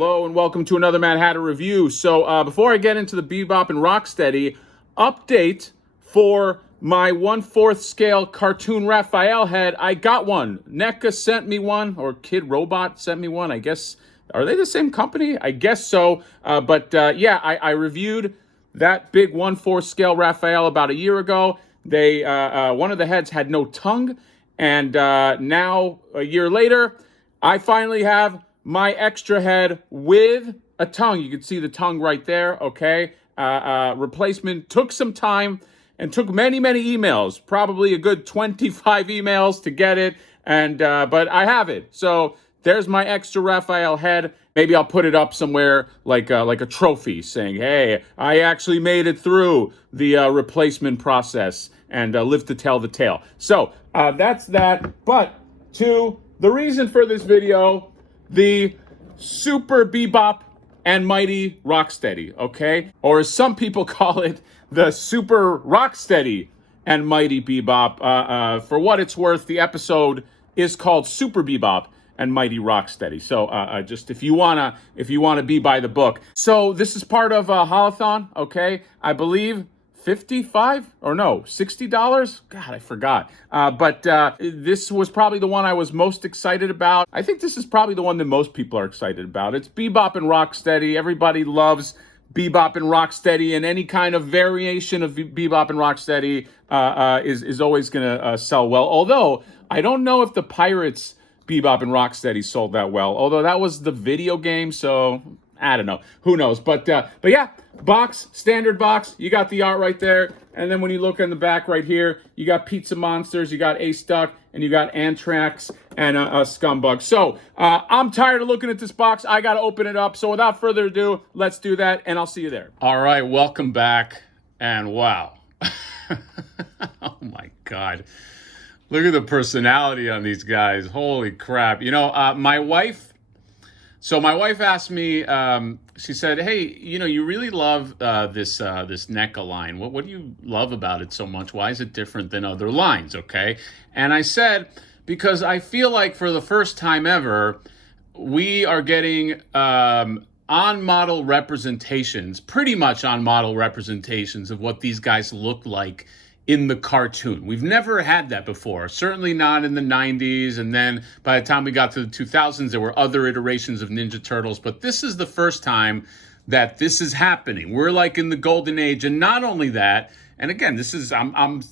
Hello and welcome to another Mad Hatter review. So before I get into the Bebop and Rocksteady update for my 1/4 scale cartoon Raphael head, I got one. NECA sent me one, or Kid Robot sent me one. I guess, are they the same company? I guess so. Yeah, I reviewed that big 1/4 scale Raphael about a year ago. They one of the heads had no tongue, and now a year later, I finally have my extra head with a tongue. You can see the tongue right there, okay? Replacement took some time and took many emails, probably a good 25 emails to get it, and but I have it. So there's my extra Raphael head. Maybe I'll put it up somewhere like a trophy saying, hey, I actually made it through the replacement process and live to tell the tale. So that's that. But to the reason for this video, the Super Bebop and Mighty Rocksteady, okay? Or as some people call it, the Super Rocksteady and Mighty Bebop. For what it's worth, the episode is called Super Bebop and Mighty Rocksteady. So just if you wanna be by the book. So this is part of a Holothon, okay? I believe $55 or no, $60? God, I forgot. But this was probably the one I was most excited about. I think this is probably the one that most people are excited about. It's Bebop and Rocksteady. Everybody loves Bebop and Rocksteady, and any kind of variation of Bebop and Rocksteady is always gonna sell well. Although, I don't know if the Pirates Bebop and Rocksteady sold that well. Although that was the video game, so I don't know. Who knows? But yeah, box, standard box. You got the art right there. And then when you look in the back right here, you got Pizza Monsters, you got Ace Duck, and you got Anthrax and Scumbug. So I'm tired of looking at this box. I got to open it up. So without further ado, let's do that, and I'll see you there. All right, welcome back. And wow. Oh, my God. Look at the personality on these guys. Holy crap. You know, my wife asked me, she said, hey, you know, you really love this NECA line. What do you love about it so much? Why is it different than other lines, okay? And I said, because I feel like for the first time ever, we are getting on-model representations, pretty much on-model representations of what these guys look like in the cartoon. We've never had that before, certainly not in the 90s, and then by the time we got to the 2000s, there were other iterations of Ninja Turtles, but this is the first time that this is happening. We're like in the golden age, and not only that, and again, this is, I'm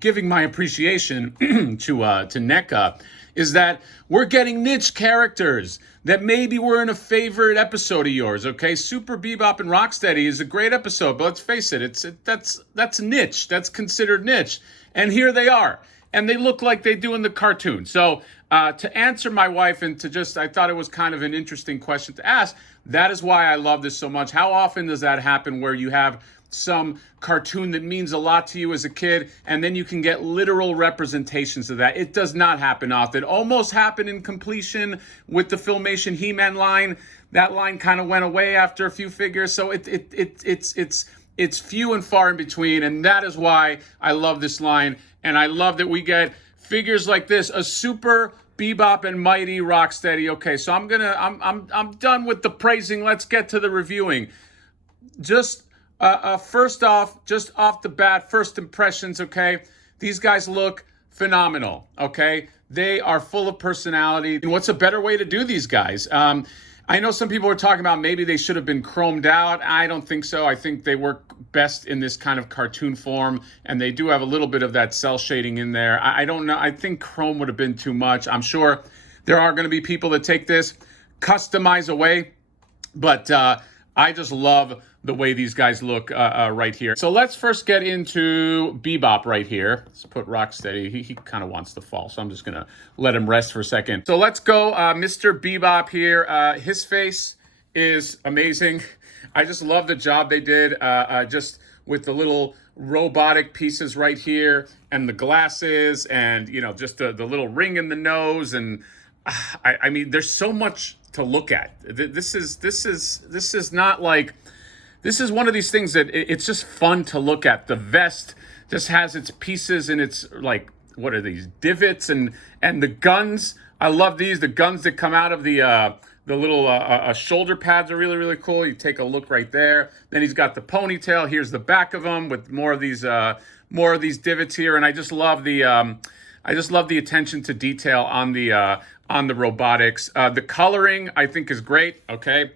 giving my appreciation to NECA, is that we're getting niche characters that maybe were in a favorite episode of yours, okay? Super Bebop and Rocksteady is a great episode, but let's face it, that's niche. That's considered niche. And here they are. And they look like they do in the cartoon. So to answer my wife and to just, I thought it was kind of an interesting question to ask. That is why I love this so much. How often does that happen where you have some cartoon that means a lot to you as a kid, and then you can get literal representations of that? It does not happen often. Almost happened in completion with the Filmation He-Man line. That line kind of went away after a few figures, so it's few and far in between, and that is why I love this line, and I love that we get figures like this, a Super Bebop and Mighty Rocksteady. Okay, so I'm done with the praising. Let's get to the reviewing. Just first off, just off the bat, first impressions, okay? These guys look phenomenal, okay? They are full of personality. What's a better way to do these guys? I know some people are talking about maybe they should have been chromed out. I don't think so. I think they work best in this kind of cartoon form, and they do have a little bit of that cell shading in there. I don't know. I think chrome would have been too much. I'm sure there are going to be people that take this, customize away, but I just love the way these guys look right here. So let's first get into Bebop right here. Let's put Rocksteady. He kind of wants to fall, so I'm just gonna let him rest for a second. So let's go Mr. Bebop here. His face is amazing. I just love the job they did just with the little robotic pieces right here and the glasses and, you know, just the little ring in the nose. And I mean, there's so much to look at. This is not like, this is one of these things that it's just fun to look at. The vest just has its pieces and it's like, what are these, divots and the guns. I love these, the guns that come out of the the little shoulder pads are really, really cool. You take a look right there. Then he's got the ponytail. Here's the back of him with more of these divots here. And I just love the attention to detail on the robotics. The coloring I think is great. Okay.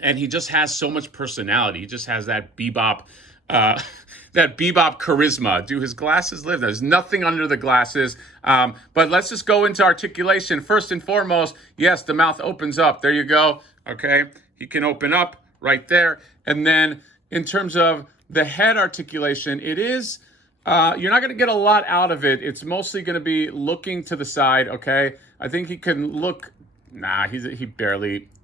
And he just has so much personality. He just has that Bebop, uh, that Bebop charisma. Do his glasses live? There's nothing under the glasses. But let's just go into articulation. First and foremost, yes, the mouth opens up. There you go. Okay, he can open up right there. And then in terms of the head articulation, it is. You're not going to get a lot out of it. It's mostly going to be looking to the side. Okay, I think he can look. Nah, he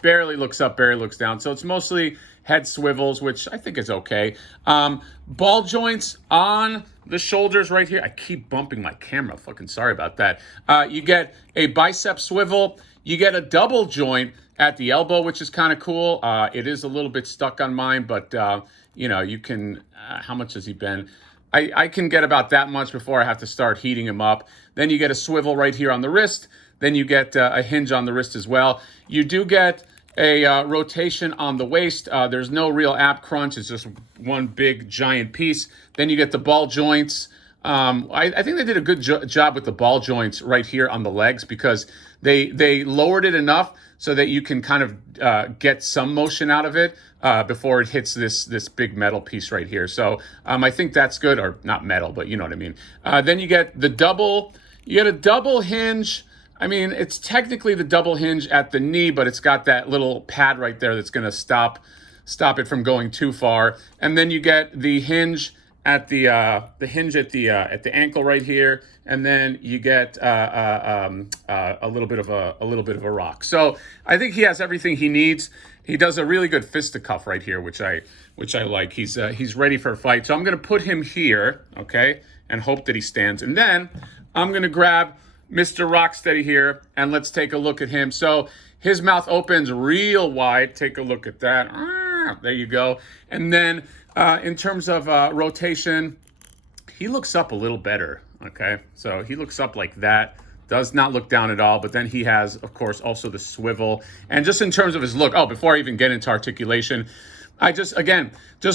barely looks up, barely looks down. So it's mostly head swivels, which I think is okay. Ball joints on the shoulders right here. I keep bumping my camera. Fucking sorry about that. You get a bicep swivel. You get a double joint at the elbow, which is kind of cool. It is a little bit stuck on mine, but you can. How much has he been? I can get about that much before I have to start heating him up. Then you get a swivel right here on the wrist. Then you get a hinge on the wrist as well. You do get a rotation on the waist. There's no real ab crunch. It's just one big giant piece. Then you get the ball joints. I think they did a good job with the ball joints right here on the legs because they lowered it enough so that you can kind of get some motion out of it before it hits this big metal piece right here. So I think that's good, or not metal, but you know what I mean. Then you get a double hinge. I mean, it's technically the double hinge at the knee, but it's got that little pad right there that's going to stop it from going too far. And then you get the hinge at the ankle right here, and then you get a little bit of a rock. So I think he has everything he needs. He does a really good fisticuff right here, which I like. He's ready for a fight. So I'm going to put him here, okay, and hope that he stands. And then I'm going to grab Mr. Rocksteady here, and let's take a look at him. So his mouth opens real wide. Take a look at that. There you go. And then in terms of rotation, he looks up a little better. Okay, so he looks up like that. Does not look down at all. But then he has, of course, also the swivel. And just in terms of his look, before I even get into articulation, I just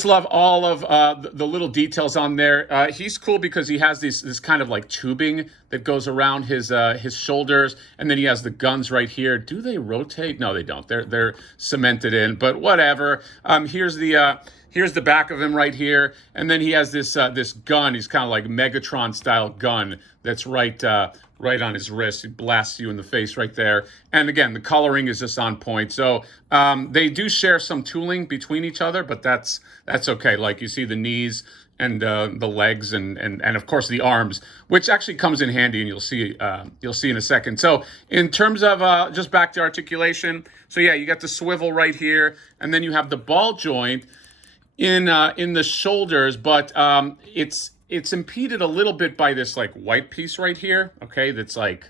love all of the little details on there. He's cool because he has this kind of like tubing that goes around his shoulders, and then he has the guns right here. Do they rotate? No, they don't. They're cemented in, but whatever. Here's the back of him right here, and then he has this gun. He's kind of like Megatron style gun that's right on his wrist. It blasts you in the face right there. And again, the coloring is just on point. So they do share some tooling between each other, but that's okay. Like you see the knees and the legs and of course the arms, which actually comes in handy, and you'll see in a second. So in terms of just back to articulation, so yeah, you got the swivel right here, and then you have the ball joint in the shoulders, but it's impeded a little bit by this like white piece right here. Okay, that's like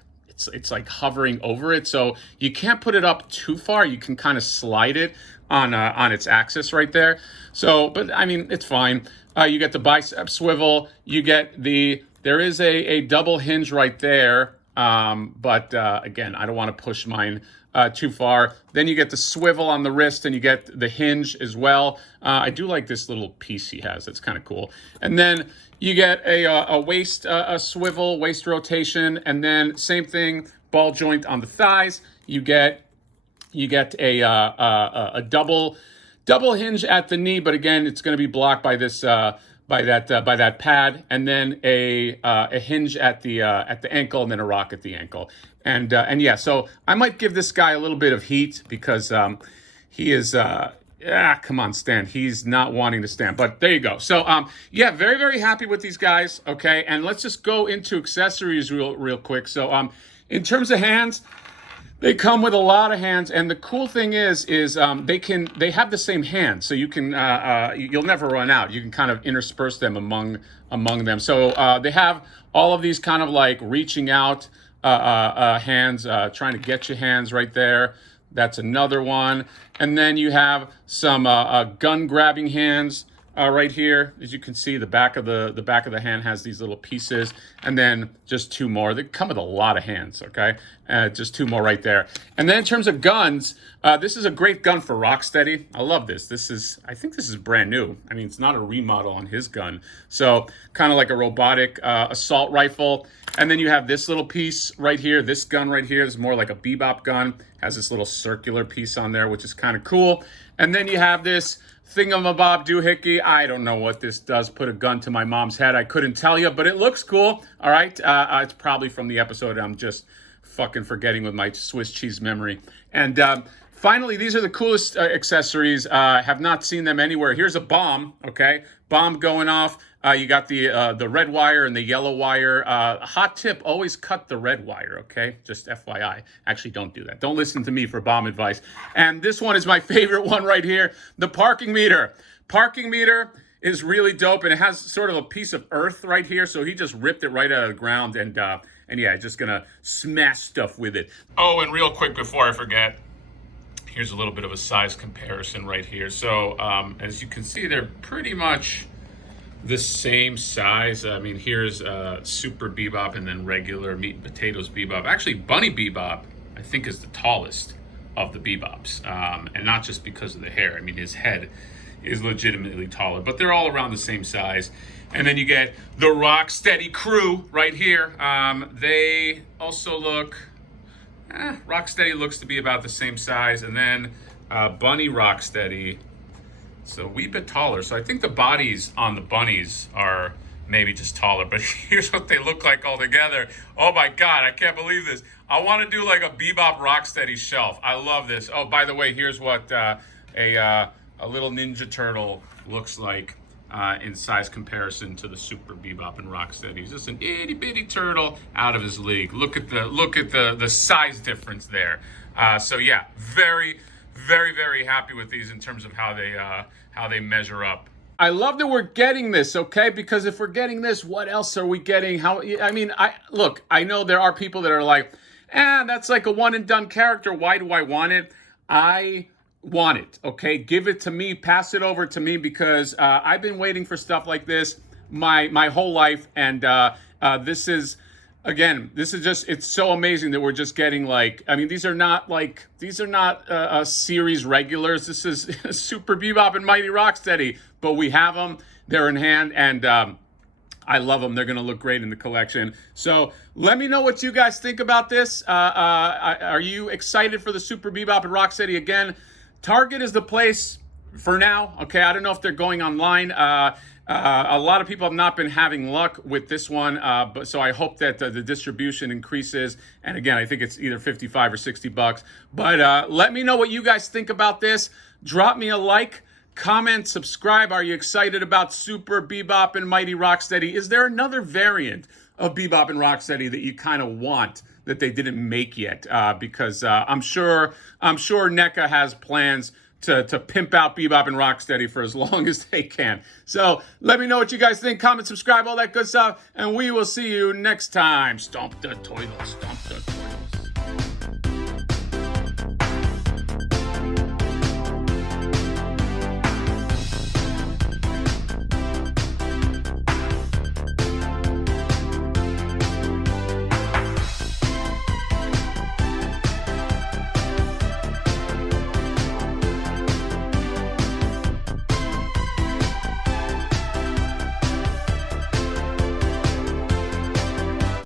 it's like hovering over it, so you can't put it up too far. You can kind of slide it on its axis right there. So, but I mean, it's fine. You get the bicep swivel. You get there is a double hinge right there. But again, I don't want to push mine too far. Then you get the swivel on the wrist, and you get the hinge as well. I do like this little piece he has. It's kind of cool. And then you get a waist swivel, waist rotation, and then same thing, ball joint on the thighs. You get a double hinge at the knee, but again, it's going to be blocked by this by that pad, and then a hinge at the ankle, and then a rock at the ankle, and yeah. So I might give this guy a little bit of heat because he is. Come on, stand. He's not wanting to stand, but there you go. So, yeah, very, very happy with these guys. Okay, and let's just go into accessories real quick. So, in terms of hands, they come with a lot of hands, and the cool thing is they have the same hands, so you can you'll never run out. You can kind of intersperse them among them. So they have all of these kind of like reaching out hands, trying to get your hands right there. That's another one. And then you have some gun grabbing hands right here. As you can see, the back of the hand has these little pieces, and then just two more. They come with a lot of hands, okay? Just two more right there. And then in terms of guns, this is a great gun for Rocksteady. I love this. I think this is brand new. I mean, it's not a remodel on his gun. So kind of like a robotic assault rifle. And then you have this little piece right here. This gun right here is more like a Bebop gun. Has this little circular piece on there, which is kind of cool. And then you have this thingamabob doohickey. I don't know what this does. Put a gun to my mom's head. I couldn't tell you, but it looks cool. All right. It's probably from the episode I'm just fucking forgetting with my Swiss cheese memory. And finally, these are the coolest accessories. Have not seen them anywhere. Here's a bomb, okay? Bomb going off. You got the red wire and the yellow wire. Hot tip, always cut the red wire, okay? Just FYI. Actually, don't do that. Don't listen to me for bomb advice. And this one is my favorite one right here, the parking meter. Parking meter is really dope, and it has sort of a piece of earth right here, so he just ripped it right out of the ground, and yeah, just gonna smash stuff with it. Oh, and real quick before I forget, here's a little bit of a size comparison right here. So as you can see, they're pretty much the same size. I mean, here's Super Bebop and then regular meat and potatoes Bebop. Actually, Bunny Bebop, I think, is the tallest of the Bebops, and not just because of the hair. I mean, his head is legitimately taller, but they're all around the same size. And then you get the Rocksteady crew right here. They also look, Rocksteady looks to be about the same size. And then Bunny Rocksteady, so a wee bit taller. So I think the bodies on the bunnies are maybe just taller, but here's what they look like all together. Oh my God, I can't believe this. I want to do like a Bebop Rocksteady shelf. I love this. Oh, by the way, here's what a little Ninja Turtle looks like in size comparison to the Super Bebop and Rocksteady. He's just an itty bitty turtle out of his league. Look at the size difference there. So yeah, very, very, very happy with these in terms of how they measure up. I love that we're getting this, okay? Because if we're getting this, what else are we getting? I know there are people that are like, that's like a one and done character. Why do I want it? I want it, okay? Give it to me, pass it over to me, because I've been waiting for stuff like this my whole life, and this is just, it's so amazing that we're just getting like, I mean, these are not series regulars. This is Super Bebop and Mighty Rocksteady, but we have them, they're in hand, and I love them. They're going to look great in the collection. So let me know what you guys think about this. Are you excited for the Super Bebop and Rocksteady again? Target is the place for now, okay? I don't know if they're going online. A lot of people have not been having luck with this one, but so I hope that the distribution increases. And again, I think it's either 55 or 60 bucks. But let me know what you guys think about this. Drop me a like, comment, subscribe. Are you excited about Super Bebop and Mighty Rocksteady? Is there another variant of Bebop and Rocksteady that you kind of want that they didn't make yet? Because I'm sure NECA has plans to pimp out Bebop and Rocksteady for as long as they can. So let me know what you guys think. Comment, subscribe, all that good stuff. And we will see you next time. Stomp the toilet, stomp the toilet.